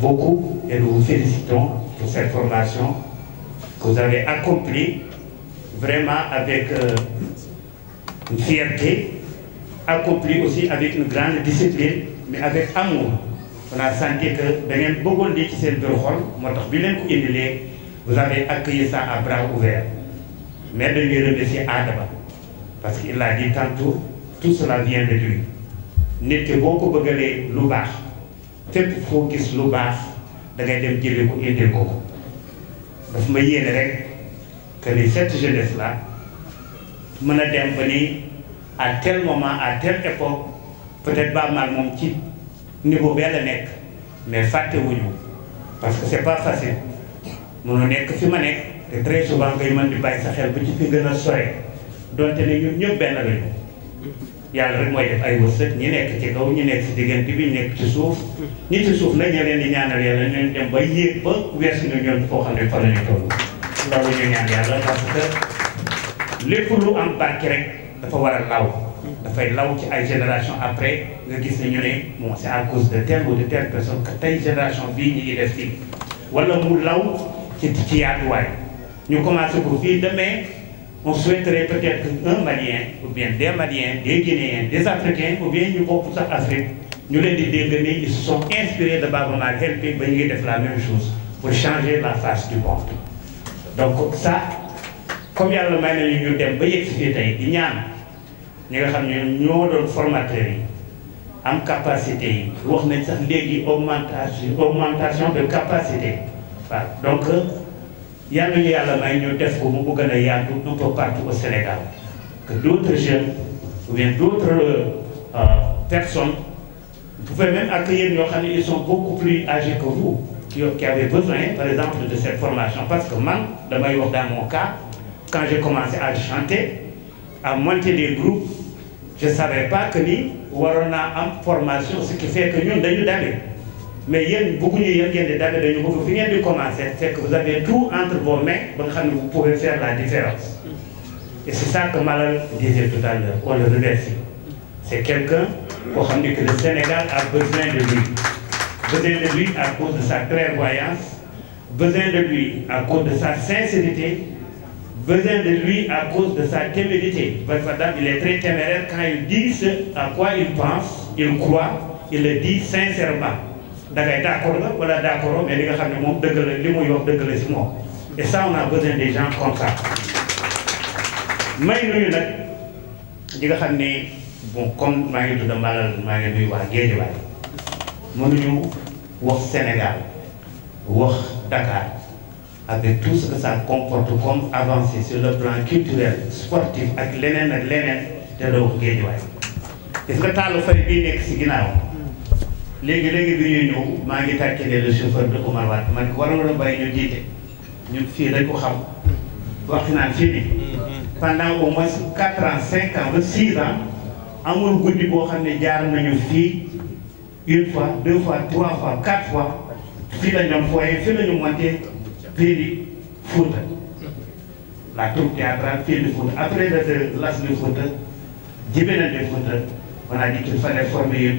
beaucoup et nous vous félicitons pour cette formation que vous avez accomplie vraiment avec une fierté, accomplie aussi avec une grande discipline, mais avec amour. On a senti que vous avez accueilli ça à bras ouverts. Mais de lui remercier Adama, parce qu'il a dit tantôt, tout cela vient de lui. Nit ki boo ko bëggalee lu baax fépp foo gis lu baax da ngay dem jëlee ko indil ko ko daf ma yéene rek que ni cette jeunesse là mën a dem ba ni à tel moment à telle époque peut-être ba mal moom ci niveau bee la nekk mais fàttewuñu parce que c'est pas facile mënu nekk fi ma nekk te très souvent ngay mën di bàyyi sa xel ba ci fi gën a sore donte ne ñun ñëpp benn lañu yàlla rek mooy def ay wërsëg ñi nekk ci kaw ñi nekk ci diggante bi nekk ci suuf ñi ci suuf nag ñu leen di ñaanal yàlla ñu dem ba yéeg ba weesu ñu ñoom foo xam ne fa la ñu toll loolu ñu ñaan yàlla parce que lépp lu am barke rek dafa war a law dafay law ci ay génération après nga gis ne ñu ne bon c'est à cause de telle ou de telle personne que tey génération bii ñi ngi def fii wala mu law ci yaatuwaay ñu commencé ko fii demain. On souhaiterait peut-être un Malien, ou bien des Maliens, des Guinéens, des Africains, ou bien ñu bokk sax Afrique ñu leen di dégg ne ils se sont inspirés de Baaba Maal Helping ba ñu ngi def la même chose pour changer la face du monde. Donc ça comme yàlla may nañu ñu dem ba yegg si fii tey di ñaan ñi nga xam ne ñoo doon formateurs yi am capacité yi wax nañ sax léegi augmentation de capacité waaw donc. yàlla ñu yàlla may ñu def ko mu gën a yaatu un peu partout au Sénégal que d'autres jeunes ou bien d'autres personnes vous pouvez même accueillir ñoo xam ne ils sont beaucoup plus âgés que vous qui avaient besoin par exemple de cette formation parce que man damay wax dans mon cas quand j'ai commencé à chanter à monter des groupes je savais pas que ni waroon naa am formation ce qui fait que ñun dañu dabe mais yéen bëgguñu yéen ngeen di dabe dañu bëgg fi ngeen di commencer c'est que vous avez tout entre vos mains ba nga xam ne vous pouvez faire la différence et c'est ça que Malal disait tout à l'heure on le remercie c'est quelqu'un koo xam ne que le Sénégal a besoin de lui à cause de sa clairvoyance besoin de lui à cause de sa sincérité besoin de lui à cause de sa témérité parce que il est très téméraire quand il dit ce à quoi il pense il croit il le dit sincèrement da ngay d'accord la wala d'accord mais li nga xam ne moom dëgg la li muy wax dëgg la si moom et ça on a besoin des gens comme ça may nuyu nag ñi nga xam ne bon comme maa ngi tudd Malal maa ngi nuyu waa Guédiawaye mënuñu wax Sénégal wax Dakar avec tout ce que ça comporte comme avancée sur le plan culturel sportif ak leneen te doo wax Guédiawaye gis nga taalu fari bii nekk si ginnaaw léegi bi ñuy ñëw maa ngi tàkkee le chauffeur de Oumar Wade man ko waroon a bàyyi ñu jiite ñun fii dañ ko xam waxtu naan fii bi pendant au moins 4 ans 5 ans ba 6 ans amul guddi boo xam ne jaar nañu fii une fois 2 fois 3 fois 4 fois fii la ñoom fooyee fii la ñu monté fii di Fouta la troupe théâtrale fii di Fouta après de las de Fouta jibe nañ de Fouta on a dit qu'il fallait former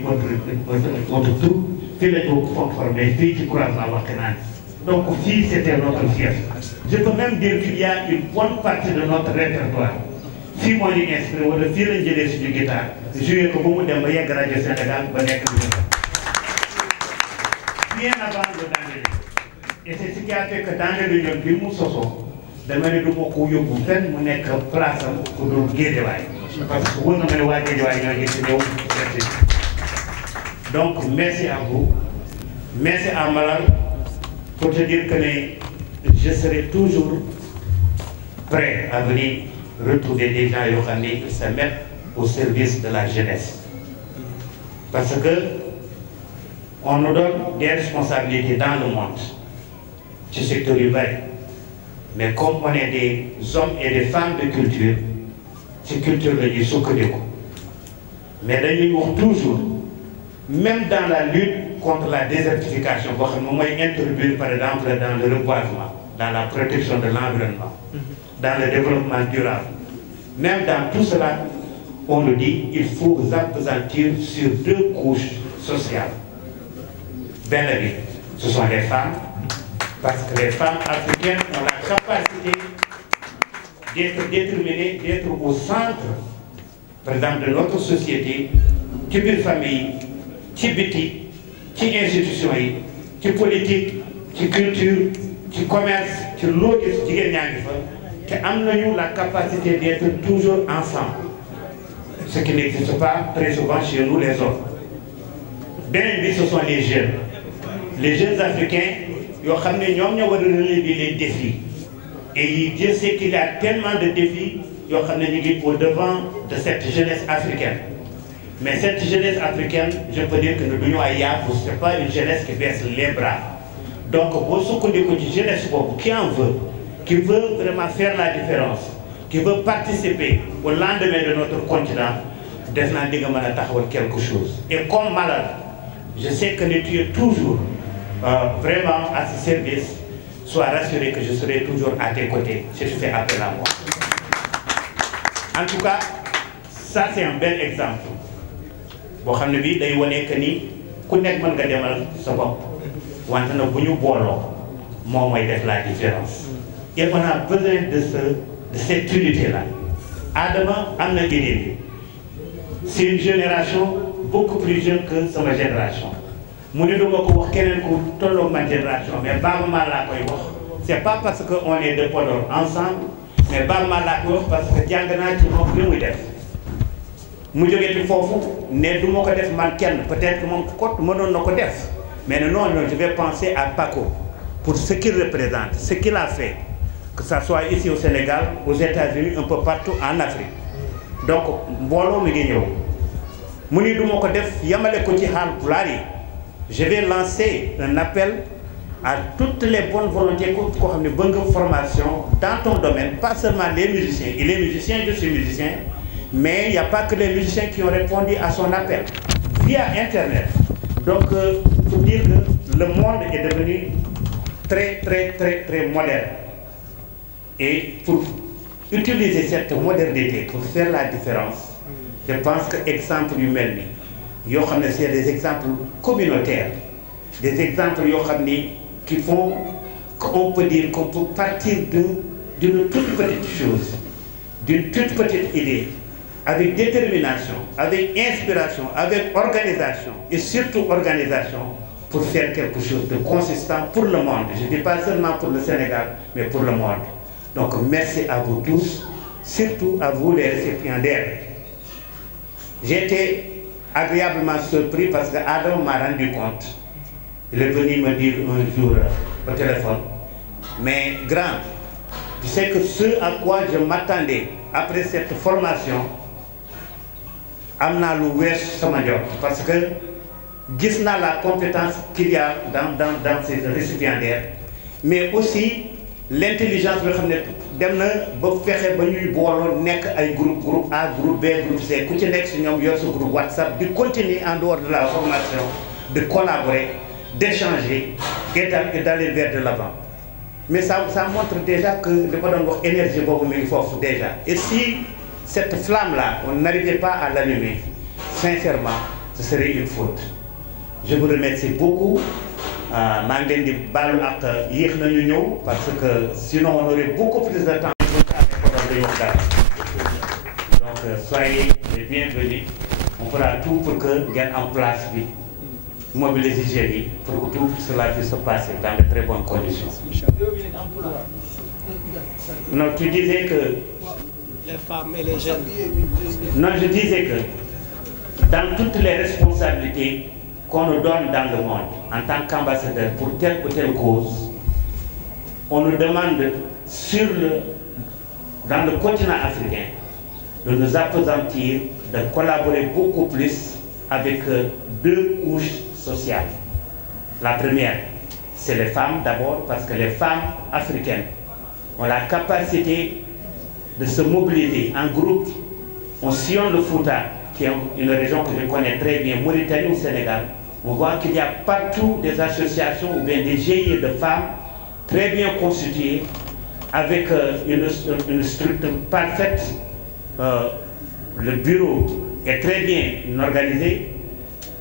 notre troupe fii la ñu ko former fii ci croisement Wakhinane donc fii c'était notre fief je peux même dire qu'il y a une bonne partie de notre répertoire fii moo ñu inspiré wala fii lañ jëlee suñu guitare joué ko ba mu dem ba yegg rajo Sénégal ba nekk bien avant le Dandeli et c'est ce qui a fait que Dandeli ñoom bi mu sosoo dama ne du ma ko yóbbu fenn mu nekk place am ku dul Guédiawaye parce que wóor na ma ne waa Guédiawaye ñoo ngi ci ñëw donc merci à vous merci à Malal pour te dire que je serai toujours prêt à venir retrouver des gens yoo xam ne ils se mettent au service de la jeunesse parce que on nous donne des responsabilités dans le monde ci secteur yu bari mais comme on est des hommes et des femmes de culture ci culture la ñuy sukkandiku mais dañuy wax toujours même dans la lutte contre la désertification boo xam ne mooy introduire par exemple dans le reboisement dans la protection de l'environnement dans le développement durable même dans tout cela on le dit il faut vous appesantir sur 2 couches sociales benn bi ce sont les femmes, parce que les femmes africaines ont la capacité d'être déterminées, d'être au centre, par exemple, de notre société, ci biir famille, ci biti, ci institution yi, ci politique, ci culture, ci commerce, ci loo gis jigéen ñaa ngi fa te am nañu la capacité d'être toujours ensemble, ce qui n'existe pas très souvent chez nous les hommes. Beneen bi ce sont les jeunes africains yoo xam ne ñoom ñoo war a relever les défis et Dieu sait qu'il y a tellement de défis yoo xam ne ñu ngi au devant de cette jeunesse africaine. Mais cette jeunesse africaine, je peux dire que nous duñu ay yaafus, c'est pas une jeunesse qui baisse les bras. Donc boo sukkandiku ci jeunesse boobu qui veut vraiment faire la différence, qui veut participer au lendemain de notre continent, def naa di nga mën a taxawal quelque chose. Et comme malade, je sais que tu es toujours vraiment à ce service. Sois rassuré que je serai toujours à tes côtés si tu fais appel à moi. En tout cas, ça c'est un bel exemple. boo xam ne bii day wane que ni ku nekk mën nga demal sa bopp wante na bu ñu booloo moom mooy def la différence. Et on a besoin de cette unité-là. Adama am na idée. C'est une génération beaucoup plus jeune que sama génération. mu ne duma ko wax keneen ku tolloog ma génération mais Baaba Maal laa koy wax. C'est pas parce que on est de Podor ensemble mais Baaba Maal laa koy wax parce que jàng naa ci moom li muy def. mu jógee ci foofu ne du ma ko def man kenn peut-être que moom kot mënoon na ko def mais non je vais penser à Paco pour ce qu'il représente, ce qu'il a fait, que ça soit ici au Sénégal, aux États-Unis, un peu partout en Afrique. Donc mbooloo mi ngi ñëw mu ni du ma ko def yamale ko ci Haalpulaar yi. Je vais lancer un appel à toutes les bonnes volontés koo xam ne bëgg nga formation dans ton domaine, pas seulement les musiciens. Et les musiciens, je suis musicien. Mais il n'y a pas que les musiciens qui ont répondu à son appel via Internet. Donc, il faut dire que le monde est devenu très moderne. Et pour utiliser cette modernité pour faire la différence, je pense que exemple yu mel ni yoo xam ne c'est des exemples communautaires, des exemples yoo xam ni qui font qu'on peut dire qu'on peut partir d'une toute petite chose, d'une toute petite idée, avec détermination, avec inspiration, avec organisation et surtout organisation pour faire quelque chose de consistant pour le monde. Je ne dis pas seulement pour le Sénégal, mais pour le monde. Donc merci à vous tous, surtout à vous les récipiendaires. J'ai été agréablement surpris parce que Adam m'a rendu compte. Il est venu me dire un jour au téléphone, mais grand, tu sais que ce à quoi je m'attendais après cette formation, am naa lu wees sama njort parce que gis naa la compétence qu'il y a dans ces récipiendaires, mais aussi l'intelligence bi nga xam ne dem na ba fexe ba ñuy booloo nekk ay groupe A, groupe B, groupe C, ku ci nekk si ñoom yor sa groupe WhatsApp di continuer en dehors de la formation, de collaborer, d'échanger et d'aller vers de l'avant. Mais ça montre déjà que li ma doon wax énergie boobu mi ngi foofu déjà. Et si cette flamme-là, on n'arrivait pas à l'allumer, sincèrement, ce serait une faute. Je vous remercie beaucoup. maa ngi leen di baalu ak yéex nañu ñëw parce que sinon on aurait beaucoup plus de temps pour que donc soyez les bienvenus. On fera tout pour que ngeen en place bi mobiliser jeunes yi pour que tout cela puisse se passer dans de très bonnes conditions. Non, tu disais que les femmes et les jeunes. Non, je disais que dans toutes les responsabilités qu'on nous donne dans le monde en tant qu'ambassadeur pour telle ou telle cause, on nous demande dans le continent africain de nous appesantir, de collaborer beaucoup plus avec deux couches sociales. La première, c'est les femmes d'abord, parce que les femmes africaines ont la capacité de se mobiliser en groupe. On sillonne le Fouta, qui est une région que je connais très bien, Mauritanie ou Sénégal. On voit qu'il y a partout des associations ou bien des GIE de femmes très bien constituées, avec une structure parfaite. Le bureau est très bien organisé,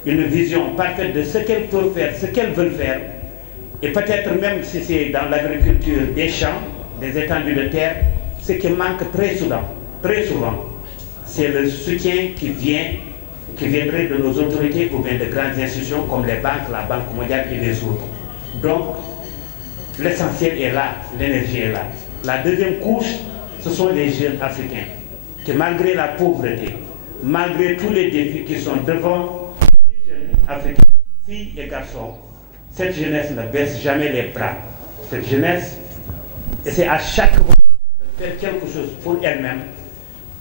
une vision parfaite de ce qu'elles peuvent faire, ce qu'elles veulent faire. Et peut-être même si c'est dans l'agriculture des champs, des étendues de terre, ce qui manque très souvent, c'est le soutien qui viendrait de nos autorités ou bien de grandes institutions comme les banques, la Banque mondiale et les autres. Donc, l'essentiel est là, l'énergie est là. La deuxième couche, ce sont les jeunes africains qui, malgré la pauvreté, malgré tous les défis qui sont devant les jeunes africains, filles et garçons, cette jeunesse ne baisse jamais les bras. Cette jeunesse essaie à chaque moment de faire quelque chose pour elle-même,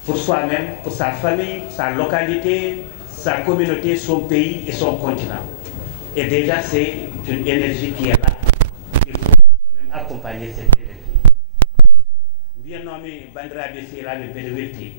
pour soi-même, pour sa famille, sa localité, sa communauté, son pays et son continent. Et déjà, c'est une énergie qui est là. Il faut quand même accompagner cette énergie. Bien nommé Bandra Besséla de Bédouilti.